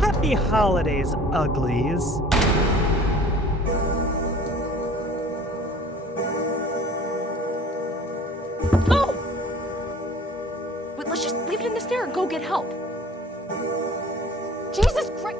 Happy holidays, uglies. Oh! Wait, let's just leave it in the stair and go get help. Jesus Christ!